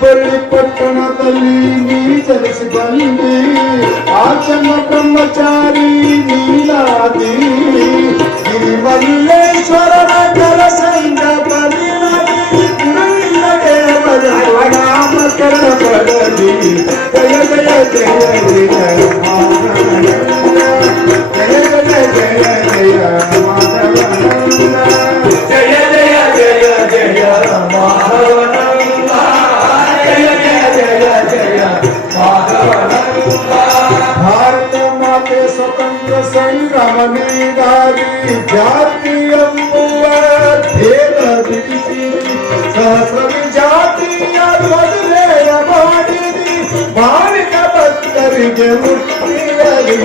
ಹುಬ್ಬಳ್ಳಿ ಪಟ್ಟಣದಲ್ಲಿ ನೀ ಜನಿಸಿ ಬಂದಿ ಆ ಜನ್ಮ ಬ್ರಹ್ಮಚಾರಿ ನೀನಾದಿ ಗಿರಿಮಲ್ಲೇಶ್ವರನ ಕಲಸಂಗ ನಾಮಕರಣ ಪಡಲಿ ಜಯ ಜಯ ಜಯ ಜಯ ಜಯ ಜಯ ಜಯ ಜಯ ಜಯ ಜಯ ಜಯ ಮಾಧವನಂದ ಜಯ ಜಯ ಜಯ ಜಯ ಮಾಧವನಂದ ಭಾರತ ಮಾತೆ ಸ್ವತಂತ್ರ ಸಂಗ್ರಾಮನಿಗಾಗಿ ಜಾತಿ ಎಂಬುವ ಭೇದ ಬಿಡಿಸಿ ಸಹಸ್ರ ಜಾತಿಯ ಮದುವೆಯ ಮಾಡಿದಿ ಮಾವಿನ ಭಕ್ತರಿಗೆ ಮುಕ್ತಿಯಲಿ